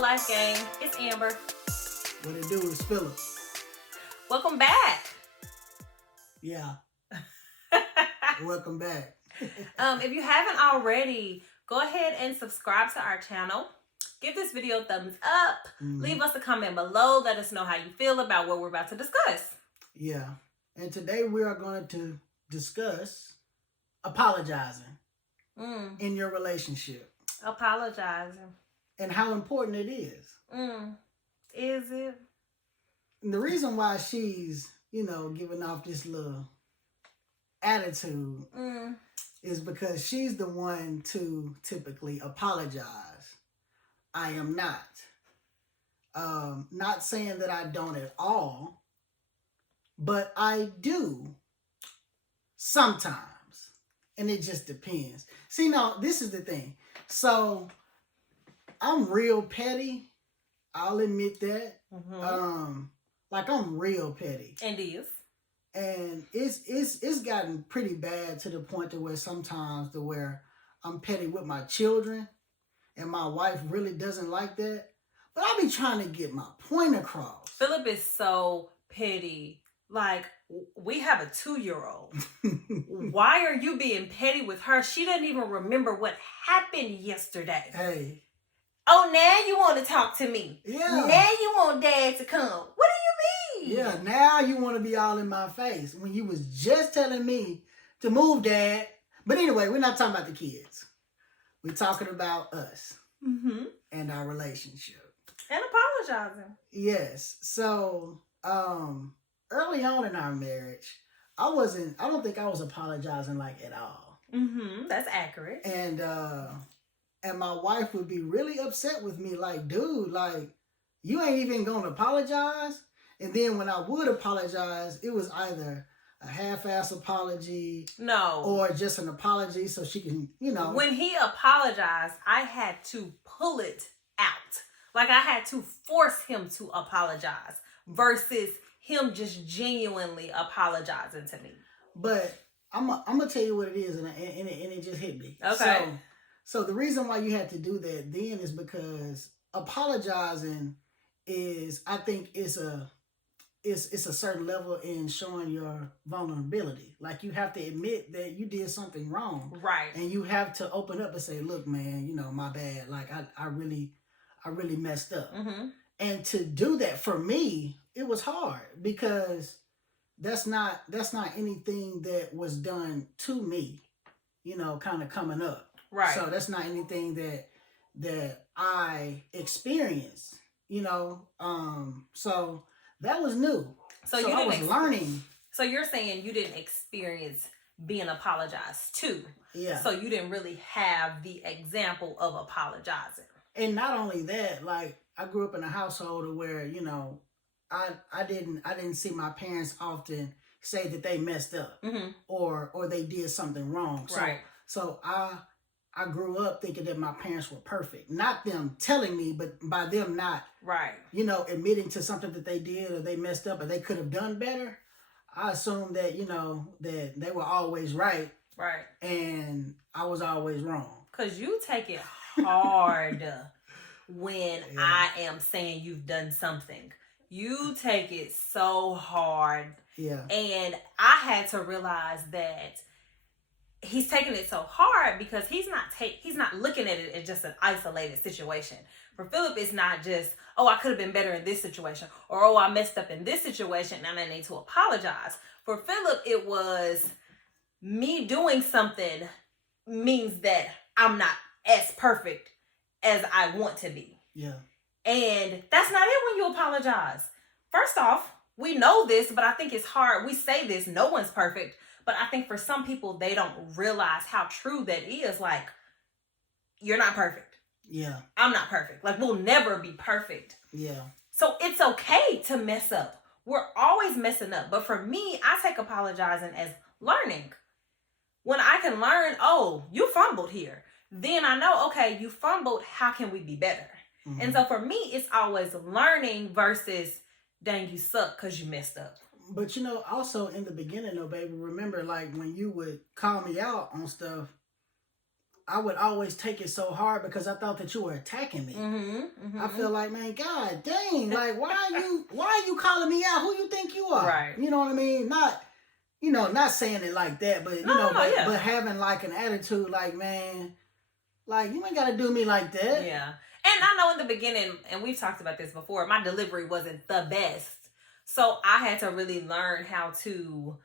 Hello, Life Gang. It's Amber. What it do is Philip. Welcome back. Yeah. Welcome back. If you haven't already, go ahead and subscribe to our channel. Give this video a thumbs up. Leave us a comment below. Let us know how you feel about what we're about to discuss. Yeah. And today we are going to discuss apologizing in your relationship. Apologizing. And how important it is. Is it? And the reason why she's, giving off this little attitude is because she's the one to typically apologize. I am not. Not saying that I don't at all, but I do sometimes. And it just depends. See, now, this is the thing. So, I'm real petty. I'll admit that. I'm real petty. And is. And it's gotten pretty bad to the point to where sometimes I'm petty with my children. And my wife really doesn't like that. But I be trying to get my point across. Philip is so petty. Like, we have a 2-year-old. Why are you being petty with her? She doesn't even remember what happened yesterday. Hey. Oh, now you want to talk to me. Yeah. Now you want Dad to come. What do you mean? Yeah, now you want to be all in my face when you was just telling me to move, Dad. But anyway, we're not talking about the kids. We're talking about us and our relationship. And apologizing. Yes. So, early on in our marriage, I don't think I was apologizing like at all. That's accurate. And my wife would be really upset with me, like, dude, like, you ain't even gonna apologize. And then when I would apologize, it was either a half-ass apology, or just an apology so she can, When he apologized, I had to pull it out. Like, I had to force him to apologize versus him just genuinely apologizing to me. But I'm gonna tell you what it is, and it just hit me. Okay. So the reason why you had to do that then is because apologizing is, I think, it's a certain level in showing your vulnerability. Like, you have to admit that you did something wrong. Right. And you have to open up and say, look, man, my bad. Like, I really messed up. And to do that for me, it was hard because that's not anything that was done to me, kind of coming up. Right. So that's not anything that I experienced, so that was new. So I was learning. So you're saying you didn't experience being apologized to. Yeah. So you didn't really have the example of apologizing. And not only that, like, I grew up in a household where, I didn't see my parents often say that they messed up or they did something wrong. Right. So I grew up thinking that my parents were perfect. Not them telling me, but by them not, admitting to something that they did or they messed up or they could have done better. I assumed that, that they were always right. Right. And I was always wrong. Because you take it hard when I am saying you've done something. You take it so hard. Yeah. And I had to realize that he's taking it so hard because he's not looking at it as just an isolated situation. For Philip, it's not just, oh, I could have been better in this situation, or oh, I messed up in this situation and I need to apologize. For Philip, it was me doing something means that I'm not as perfect as I want to be. Yeah. And that's not it when you apologize. First off, we know this, but I think it's hard. We say this, no one's perfect. But I think for some people, they don't realize how true that is. Like, you're not perfect. Yeah. I'm not perfect. Like, we'll never be perfect. Yeah. So it's okay to mess up. We're always messing up. But for me, I take apologizing as learning. When I can learn, oh, you fumbled here. Then I know, okay, you fumbled. How can we be better? And so for me, it's always learning versus, dang, you suck because you messed up. But, also in the beginning, though, baby, remember, like, when you would call me out on stuff, I would always take it so hard because I thought that you were attacking me. I feel like, man, God dang, like why are you calling me out? Who you think you are? Right. You know what I mean? Not, not saying it like that, but but having like an attitude like, man, like you ain't gotta do me like that. Yeah. And I know in the beginning, and we've talked about this before, my delivery wasn't the best. So I had to really learn how to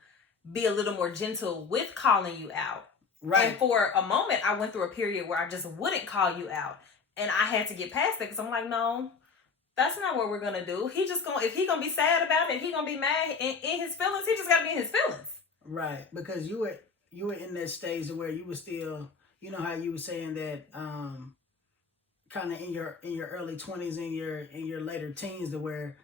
be a little more gentle with calling you out. Right. And for a moment, I went through a period where I just wouldn't call you out. And I had to get past that because I'm like, no, that's not what we're going to do. If he going to be sad about it, if he going to be mad in his feelings, he just got to be in his feelings. Right. Because you were in that stage where you were still, you know how you were saying that kind of in your early 20s, in your later teens, to where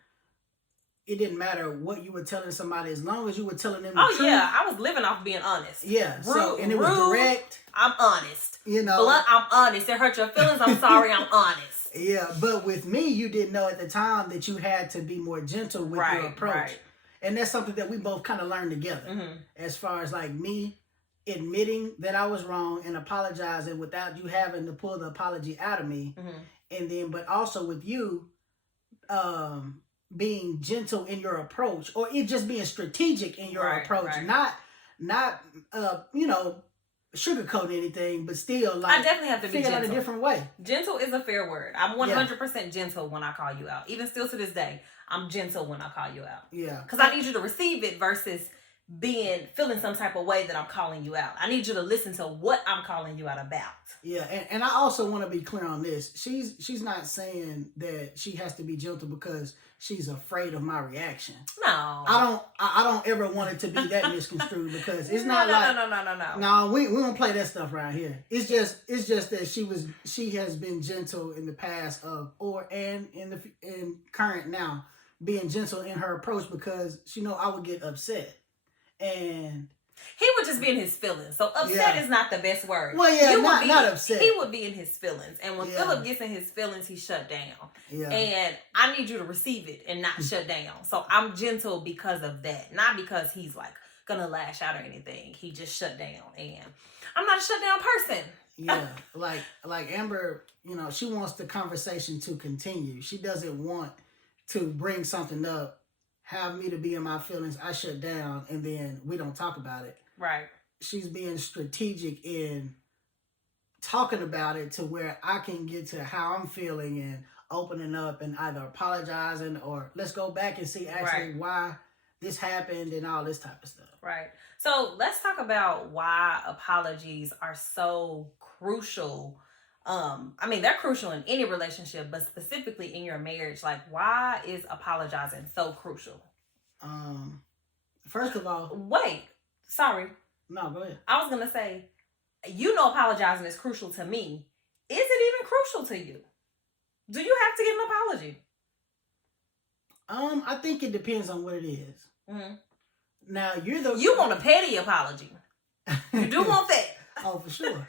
it didn't matter what you were telling somebody as long as you were telling them the truth. Yeah, I was living off being honest. Yeah, and it was direct. I'm honest. Blunt, I'm honest. It hurt your feelings. I'm sorry. I'm honest. Yeah, but with me, you didn't know at the time that you had to be more gentle with your approach. Right. And that's something that we both kind of learned together. As far as like me admitting that I was wrong and apologizing without you having to pull the apology out of me. And then, but also with you, being gentle in your approach, or it just being strategic in your approach, not sugarcoating anything, but still like I definitely have to be gentle. Out a different way. Gentle is a fair word. I'm 100% gentle when I call you out. Even still to this day, I'm gentle when I call you out. Yeah, because I need you to receive it versus feeling some type of way that I'm calling you out. I need you to listen to what I'm calling you out about. Yeah, and I also want to be clear on this. She's not saying that she has to be gentle because she's afraid of my reaction. No. I don't ever want it to be that misconstrued, because it's not No. No, we don't play that stuff around here. It's just that she has been gentle in the past and in current now, being gentle in her approach because she know I would get upset. And he would just be in his feelings. So upset is not the best word. Well, yeah, not upset. He would be in his feelings. And when Philip gets in his feelings, he shut down. Yeah. And I need you to receive it and not shut down. So I'm gentle because of that. Not because he's like gonna lash out or anything. He just shut down. And I'm not a shut down person. Yeah. like Amber, she wants the conversation to continue. She doesn't want to bring something up, have me to be in my feelings, I shut down, and then we don't talk about it. Right. She's being strategic in talking about it to where I can get to how I'm feeling and opening up and either apologizing or let's go back and see actually why this happened and all this type of stuff. Right. So let's talk about why apologies are so crucial. They're crucial in any relationship, but specifically in your marriage. Like, why is apologizing so crucial? First of all... Wait. Sorry. No, go ahead. I was going to say, apologizing is crucial to me. Is it even crucial to you? Do you have to get an apology? I think it depends on what it is. Mm-hmm. Now, you want a petty apology. You do want that. Oh, for sure.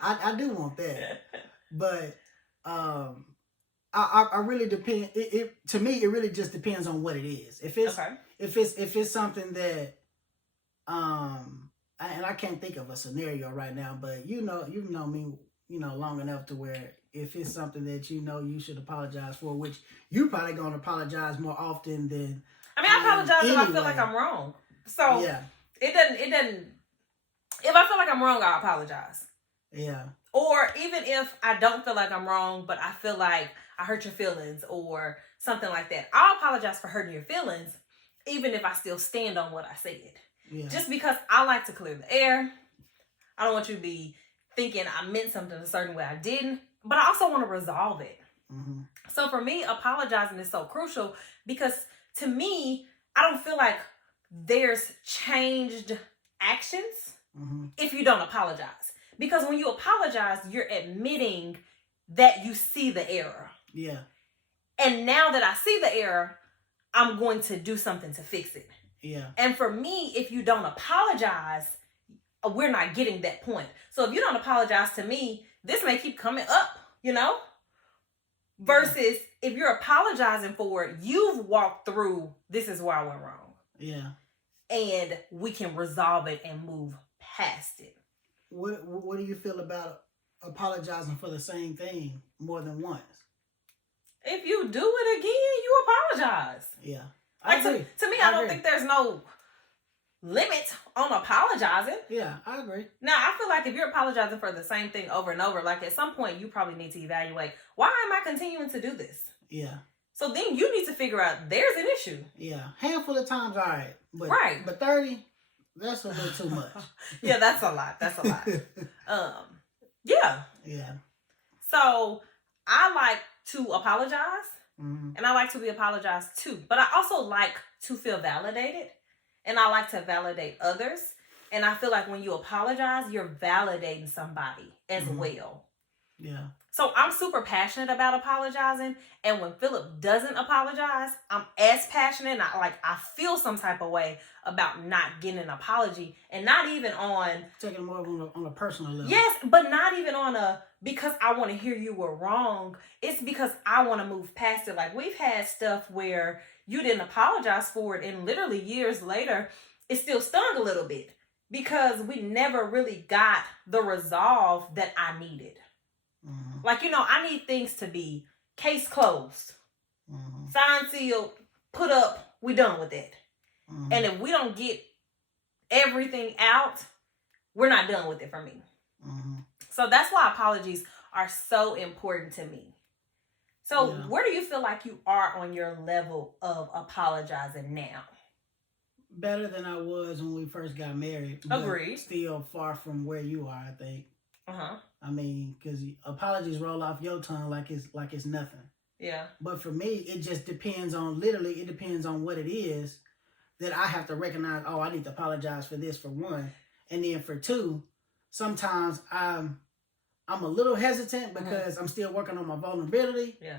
I do want that, but I really depend. To me, it really just depends on what it is. If it's something that and I can't think of a scenario right now, but you've known me long enough to where if it's something that you should apologize for, which you probably gonna apologize more often than. I apologize if I feel like I'm wrong. So it doesn't. If I feel like I'm wrong, I apologize. Yeah. Or even if I don't feel like I'm wrong, but I feel like I hurt your feelings or something like that, I'll apologize for hurting your feelings, even if I still stand on what I said. Yeah. Just because I like to clear the air. I don't want you to be thinking I meant something a certain way I didn't, but I also want to resolve it. Mm-hmm. So for me, apologizing is so crucial because to me, I don't feel like there's changed actions if you don't apologize. Because when you apologize, you're admitting that you see the error. Yeah. And now that I see the error, I'm going to do something to fix it. Yeah. And for me, if you don't apologize, we're not getting that point. So if you don't apologize to me, this may keep coming up, Versus if you're apologizing for it, you've walked through, this is where I went wrong. Yeah. And we can resolve it and move past it. What do you feel about apologizing for the same thing more than once. If you do it again, you apologize. Yeah. I agree. To me, I don't think there's no limit on apologizing. Yeah, I agree. Now, I feel like if you're apologizing for the same thing over and over, like at some point you probably need to evaluate, why am I continuing to do this? Yeah. So then you need to figure out there's an issue. Yeah. Handful of times, all right. But, right. But 30, that's a little too much. Yeah, that's a lot. That's a lot. Yeah. Yeah. So I like to apologize. Mm-hmm. And I like to be apologized to. But I also like to feel validated. And I like to validate others. And I feel like when you apologize, you're validating somebody as well. Yeah. So I'm super passionate about apologizing. And when Philip doesn't apologize, I'm as passionate. I feel some type of way about not getting an apology. And not even on... taking more on a personal level. Yes, but not even on a... because I want to hear you were wrong. It's because I want to move past it. Like, we've had stuff where you didn't apologize for it, and literally years later, it still stung a little bit because we never really got the resolve that I needed. Mm-hmm. Like, I need things to be case closed, signed, sealed, put up, we done with it. Mm-hmm. And if we don't get everything out, we're not done with it for me. Mm-hmm. So that's why apologies are so important to me. So where do you feel like you are on your level of apologizing now? Better than I was when we first got married. Agreed. Still far from where you are, I think. Uh-huh. I mean, because apologies roll off your tongue like it's nothing. Yeah. But for me, it just depends on, literally, it depends on what it is that I have to recognize, oh, I need to apologize for this, for one. And then for two, sometimes I'm a little hesitant because I'm still working on my vulnerability. Yeah.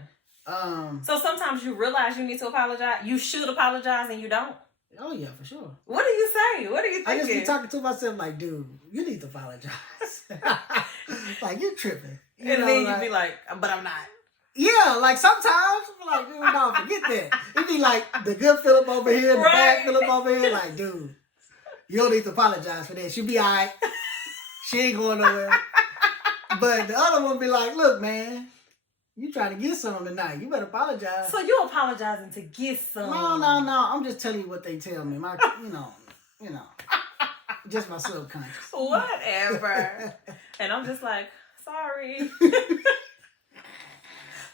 So sometimes you realize you need to apologize. You should apologize and you don't. Oh yeah, for sure. What do you say? What are you thinking? I just be talking to myself like, dude, you need to apologize. Like, you're tripping. And then you be like, but I'm not. Yeah, like sometimes I'm like, dude, no, forget that. It be like the good Philip over here, the bad Philip over here. Like, dude, you don't need to apologize for that. She'll be all right. She ain't going nowhere. But the other one be like, look, man, you trying to get some tonight. You better apologize. So you apologizing to get some? No. I'm just telling you what they tell me. My, you know, just my subconscious. Whatever. And I'm just like, sorry.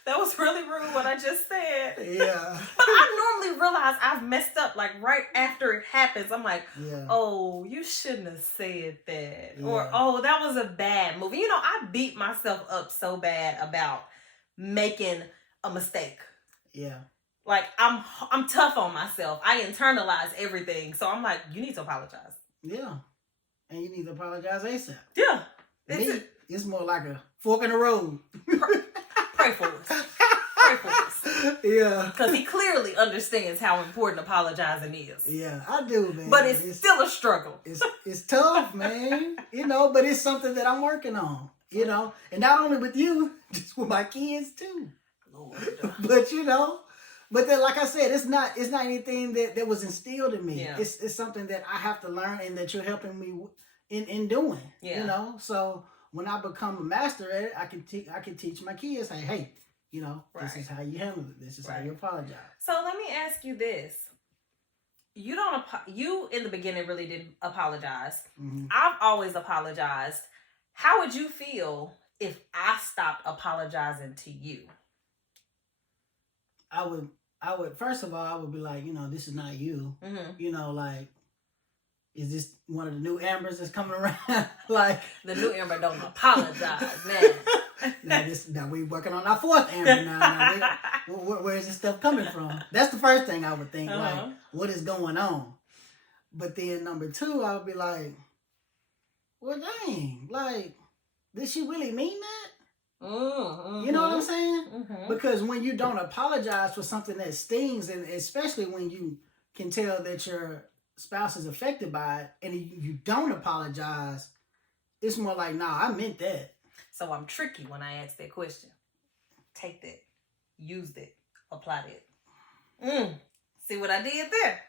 That was really rude what I just said. Yeah. But I normally realize I've messed up like right after it happens. I'm like, oh, you shouldn't have said that. Yeah. Or, oh, that was a bad move. I beat myself up so bad about making a mistake. Yeah. Like, I'm tough on myself. I internalize everything. So I'm like, you need to apologize. Yeah. And you need to apologize ASAP. Yeah. It's more like a fork in the road. Pray for us. Pray for us. Yeah. Because he clearly understands how important apologizing is. Yeah, I do, man. But it's still a struggle. It's tough, man. But it's something that I'm working on, And not only with you, just with my kids too. Lord. But then, like I said, it's not anything that was instilled in me. Yeah. It's something that I have to learn and that you're helping me in doing. Yeah. So when I become a master at it, I can teach my kids, hey, this is how you handle it. This is how you apologize. So let me ask you this: you in the beginning really didn't apologize. Mm-hmm. I've always apologized. How would you feel if I stopped apologizing to you? I would first of all, I would be like, this is not you. Mm-hmm. Like, is this one of the new Ambers that's coming around? Like, the new Amber don't apologize, man. Now we working on our fourth Amber now. Where is this stuff coming from? That's the first thing I would think. Like, what is going on? But then number two, I would be like, well, dang, like, did she really mean that? Mm-hmm. You know what I'm saying? Mm-hmm. Because when you don't apologize for something that stings, and especially when you can tell that your spouse is affected by it, and you don't apologize, it's more like, nah, I meant that. So I'm tricky when I ask that question. Take that, use that, apply that. See what I did there?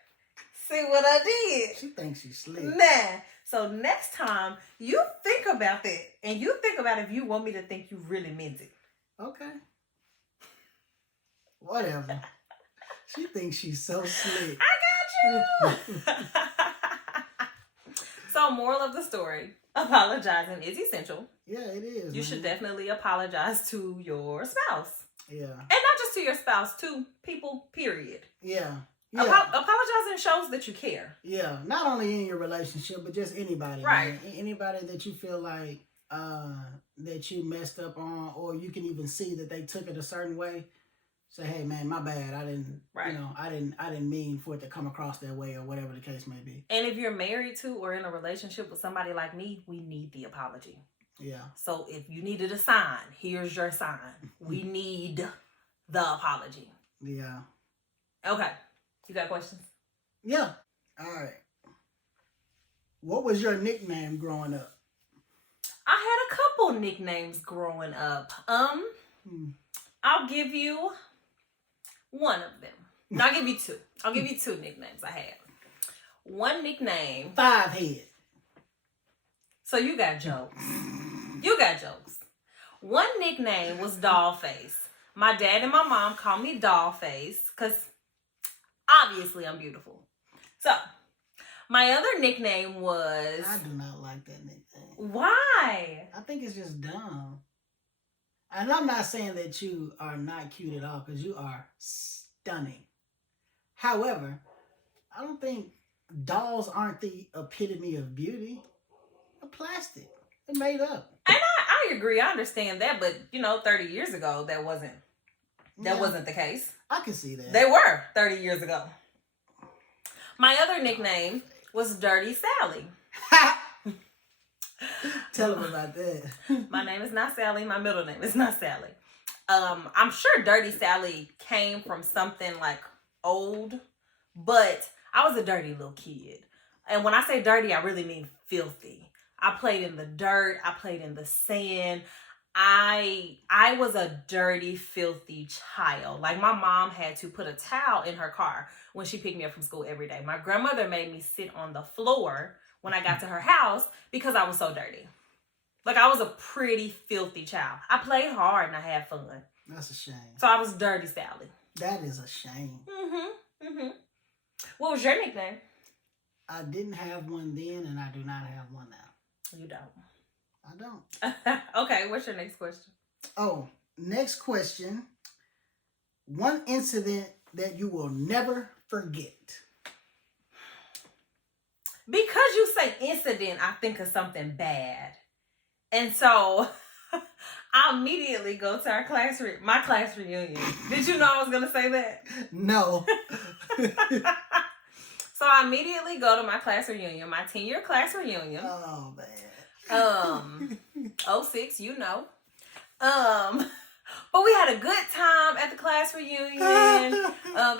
See what I did? She thinks she's slick. Nah. So next time, you think about that. And you think about if you want me to think you really meant it. Okay. Whatever. She thinks she's so slick. I got you. So, moral of the story, apologizing is essential. Yeah, it is. You should definitely apologize to your spouse. Yeah. And not just to your spouse, to people, period. Yeah. Apologizing shows that you care. Yeah. Not only in your relationship, but just anybody. Right. Man. Anybody that you feel like that you messed up on, or you can even see that they took it a certain way. Say, hey man, my bad. I didn't, I didn't mean for it to come across that way, or whatever the case may be. And if you're married to or in a relationship with somebody like me, we need the apology. Yeah. So if you needed a sign, here's your sign. We need the apology. Yeah. Okay. You got questions? Yeah. All right. What was your nickname growing up? I had a couple nicknames growing up. I'll give you one of them. No, I'll give you two. I'll give you two nicknames I had. One nickname. 5 head. So you got jokes. You got jokes. One nickname was Dollface. My dad and my mom called me Dollface because obviously I'm beautiful. So my other nickname was... I do not like that nickname. Why? I think it's just dumb. And I'm not saying that you are not cute at all, because you are stunning. However, I don't think dolls aren't the epitome of beauty. They're plastic. They're made up. And I agree. I understand that. But, 30 years ago, that wasn't the case. I can see that. They were 30 years ago. My other nickname was Dirty Sally. Tell them about that. My name is not Sally. My middle name is not Sally. I'm sure Dirty Sally came from something like old, but I was a dirty little kid. And when I say dirty, I really mean filthy. I played in the dirt. I played in the sand. I was a dirty, filthy child. Like, my mom had to put a towel in her car when she picked me up from school every day. My grandmother made me sit on the floor when I got to her house because I was so dirty. Like, I was a pretty filthy child. I played hard and I had fun. That's a shame. So I was Dirty Sally. That is a shame. What was your nickname? I didn't have one then, and I do not have one now. You don't. I don't. Okay, what's your next question? Oh, next question. One incident that you will never forget. Because you say incident, I think of something bad. And so I immediately go to my class reunion. Did you know I was going to say that? No. So I immediately go to my class reunion, my 10-year class reunion. Oh, man. 06, but we had a good time at the class reunion.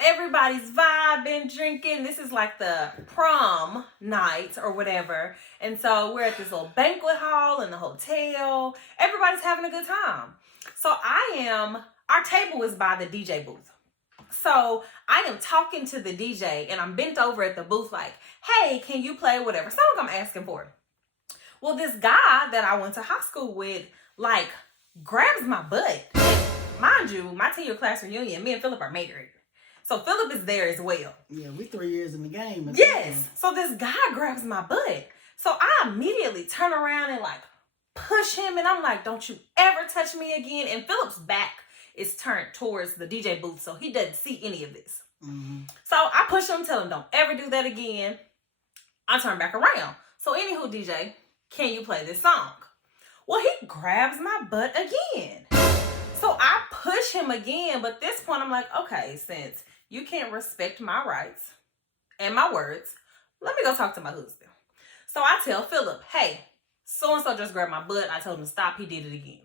Everybody's vibing, drinking. This is like the prom night or whatever. And so we're at this little banquet hall in the hotel. Everybody's having a good time. So our table is by the DJ booth. So I am talking to the DJ and I'm bent over at the booth like, hey, can you play whatever song I'm asking for? Well, this guy that I went to high school with, like, grabs my butt. And mind you, my 10-year class reunion, me and Philip are married. So Philip is there as well. Yeah, we 3 years in the game. Yes. So this guy grabs my butt. So I immediately turn around and, like, push him. And I'm like, don't you ever touch me again. And Philip's back is turned towards the DJ booth, so he doesn't see any of this. Mm-hmm. So I push him, tell him, don't ever do that again. I turn back around. So anywho, DJ, can you play this song? Well, he grabs my butt again. So I push him again, but at this point I'm like, okay, since you can't respect my rights and my words, let me go talk to my husband. So I tell Philip, hey, so-and-so just grabbed my butt. I told him to stop. He did it again.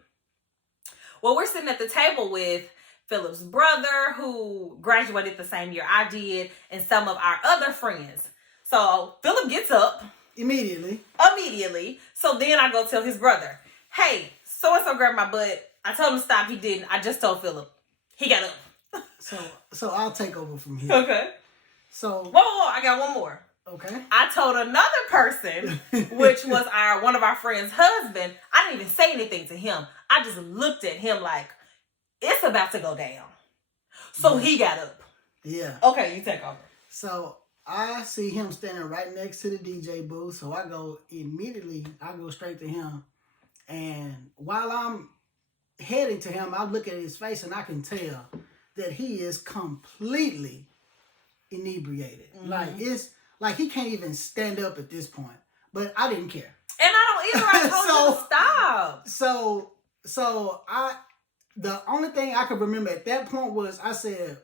Well, we're sitting at the table with Philip's brother, who graduated the same year I did, and some of our other friends. So Philip gets up. Immediately. So then I go tell his brother, hey, so-and-so grabbed my butt. I told him to stop. He didn't. I just told Philip. He got up. So I'll take over from here. Okay. So whoa, I got one more. Okay. I told another person, which was one of our friends' husband. I didn't even say anything to him. I just looked at him like, it's about to go down. So he got up. Yeah. Okay, you take over. So I see him standing right next to the DJ booth. So I go straight to him. And while I'm heading to him, I look at his face and I can tell that he is completely inebriated. It's like he can't even stand up at this point. But I didn't care. And I don't either. I told you to stop. So the only thing I could remember at that point was I said,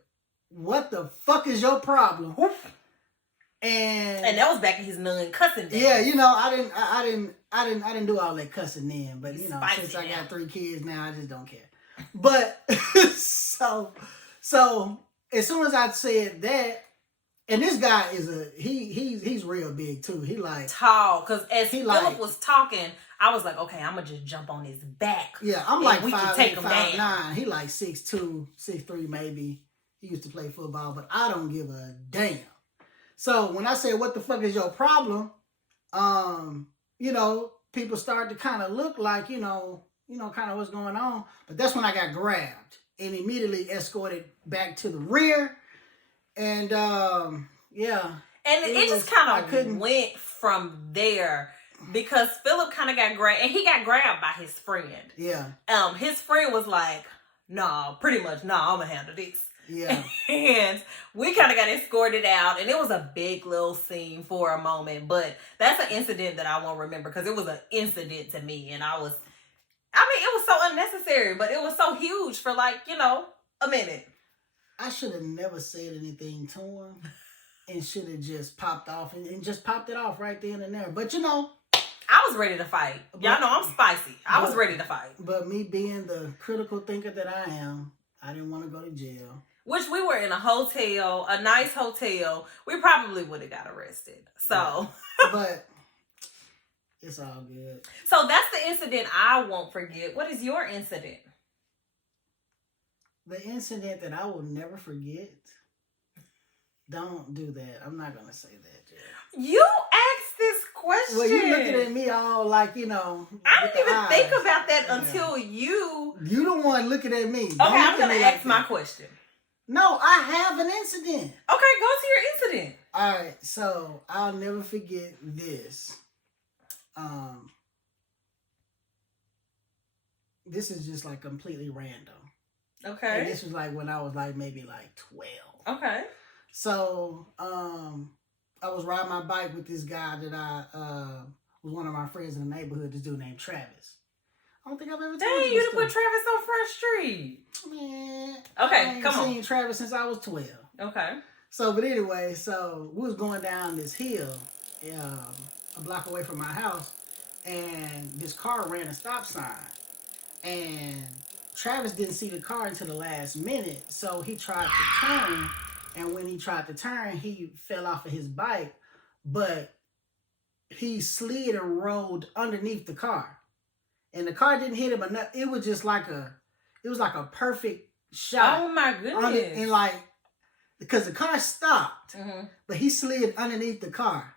"What the fuck is your problem?" And that was back in his non-cussing days. Yeah, I didn't do all that cussing then, but since I got 3 kids now, I just don't care. But so as soon as I said that, and this guy is he's real big too. He like tall, because as Philip was talking, I was like, okay, I'm gonna just jump on his back. Yeah, I'm like 5'8", 5'9". He like 6'2", 6'3" maybe. He used to play football, but I don't give a damn. So when I said, "What the fuck is your problem?" People start to kind of look like, kind of what's going on. But that's when I got grabbed and immediately escorted back to the rear. And yeah. And it just kind of went from there because Philip kind of got grabbed, and he got grabbed by his friend. Yeah. His friend was like, "Nah, pretty much, nah, I'm gonna handle this." Yeah. And we kind of got escorted out, and it was a big little scene for a moment, but that's an incident that I won't remember because it was an incident to me, and it was so unnecessary, but it was so huge for a minute. I should have never said anything to him and should have just popped off and just popped it off right then and there. But I was ready to fight. Y'all know I'm spicy. I was ready to fight. But me being the critical thinker that I am, I didn't want to go to jail. Which we were in a hotel, a nice hotel. We probably would have got arrested. So. But it's all good. So that's the incident I won't forget. What is your incident? The incident that I will never forget. Don't do that. I'm not going to say that, Jill. You asked this question. Well, you looking at me all like, I didn't even think about that until you. You the one looking at me. Okay, I'm going to ask my question. No, I have an incident. Okay, go to your incident. All right, so I'll never forget this. This is just like completely random. Okay. And this was like when I was like maybe like 12. Okay. So, I was riding my bike with this guy that I was one of my friends in the neighborhood, this dude named Travis. I don't think I've ever told you. Dang, you done put Travis on Front Street. Man. Okay, come on. I've seen Travis since I was 12. Okay. So, but anyway, we was going down this hill, a block away from my house, and this car ran a stop sign. And Travis didn't see the car until the last minute, so he tried to turn, and when he tried to turn, he fell off of his bike, but he slid and rolled underneath the car. And the car didn't hit him enough. It was just like a perfect shot. Oh my goodness. And because the car stopped, but he slid underneath the car.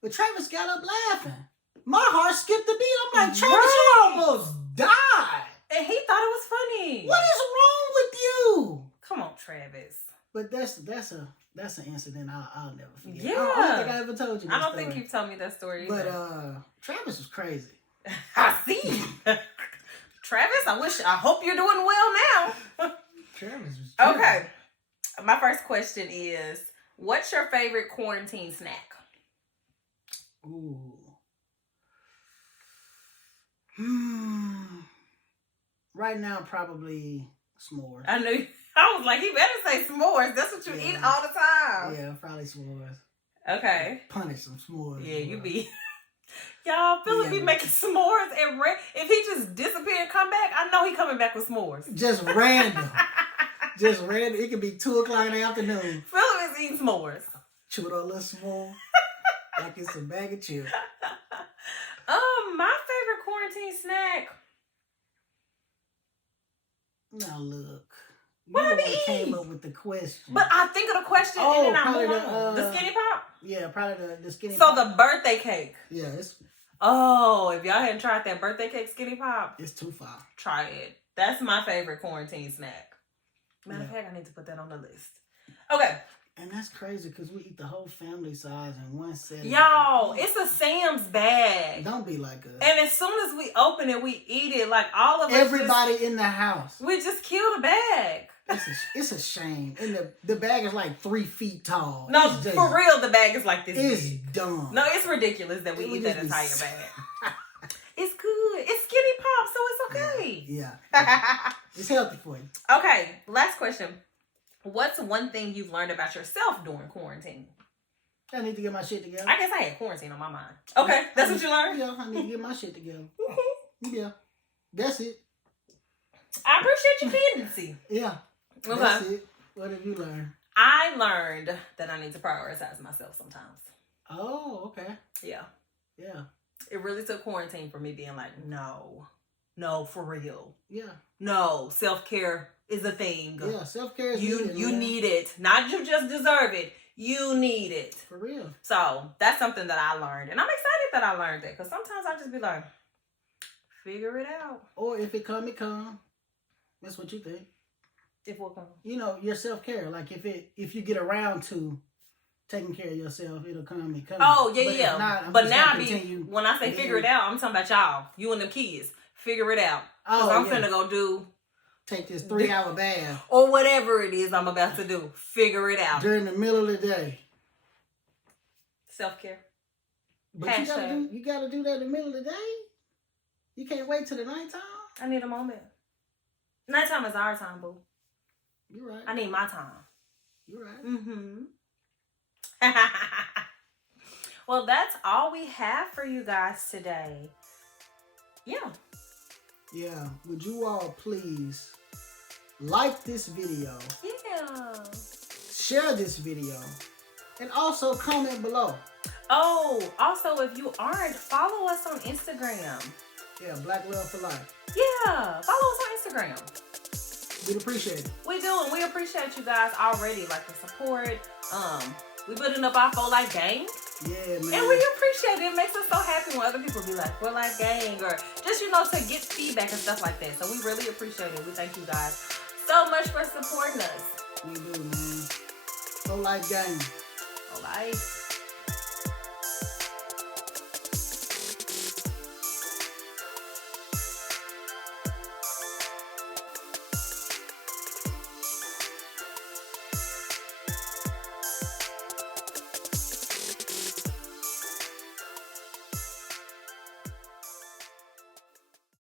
But Travis got up laughing. My heart skipped a beat. I'm like, Travis, you almost died. And he thought it was funny. What is wrong with you? Come on, Travis. But that's an incident I'll never forget. Yeah. I don't think I ever told you that I don't think you've told me that story either. But Travis was crazy. I see. Travis, I hope you're doing well now. Travis was crazy. Okay. My first question is, what's your favorite quarantine snack? Ooh. Right now, probably s'mores. I knew. I was like, he better say s'mores. That's what you eat all the time. Yeah, probably s'mores. Okay. Punish some s'mores. Yeah, you be. Y'all, Philip be making s'mores, and if he just disappear and come back, I know he coming back with s'mores. Just random. Just random. It could be 2:00 in the afternoon. Philip is eating s'mores. Chew it on a little s'more. Like it's a bag of chips. My favorite quarantine snack. Now look, What I You be came eating? up with the question. But I think of the question Oh, and then I probably move on. The skinny pop? Yeah, probably the skinny So pop. the birthday cake. Yeah, it's Oh, if y'all hadn't tried that birthday cake skinny pop, it's too far. try it. That's my favorite quarantine snack. Matter of Yeah. fact, I need to put that on the list. Okay. And that's crazy because we eat the whole family size in one setting. Y'all, it's a Sam's bag. Don't be like us. And as soon as we open it, we eat it. Like all of us. Everybody in the house. We just kill the bag. It's a shame. And the bag is like 3 feet tall. No, It's just- for real, the bag is like this It's big. dumb. No, it's ridiculous that we It would eat that just be entire s- bag. It's good. It's skinny pop, so it's okay. Yeah. It's healthy for you. Okay, last question. What's one thing you've learned about yourself during quarantine? I need to get my shit together. I guess I had quarantine on my mind. Okay, that's what you learned? Yeah, I need to get my shit together. Yeah. That's it. I appreciate your candidacy. Yeah. Okay. That's it. What have you learned? I learned that I need to prioritize myself sometimes. Oh, okay. Yeah. Yeah. It really took quarantine for me being like, no, for real. Yeah. No, self-care is a thing. Yeah. Self-care is You needed, you man. need it. Not you just deserve it. You need it. For real. So that's something that I learned. And I'm excited that I learned it. Because sometimes I just be like, figure it out. Or if it come, it come. That's what you think. If what comes. You know, your self-care. Like if you get around to taking care of yourself, it'll come, it comes. Oh, yeah, But if yeah. not, I'm But just now gonna continue. when I say figure it out, I'm talking about y'all. You and the kids. Figure it out. Because Oh, I'm yeah. finna go do. Take this 3-hour bath Or whatever it is I'm about to do. Figure it out. during the middle of the day. Self-care. But you gotta do that in the middle of the day. You can't wait till the nighttime. I need a moment. Nighttime is our time, boo. You're right. I need my time. You're right. Mm-hmm. Well, that's all we have for you guys today. Yeah. Yeah. Would you all please like this video, Yeah. share this video, and also comment below. Oh, also, if you aren't, follow us on Instagram. Yeah, Black Love for Life. Yeah, follow us on Instagram. We'd appreciate it. We do, and we appreciate you guys already, like the support. We building up our For Life gang. Yeah, man. And we appreciate it. It makes us so happy when other people be like, For Life gang, or just, to get feedback and stuff like that. So we really appreciate it. We thank you guys so much for supporting us. We do, man. For Life Gang. For Life.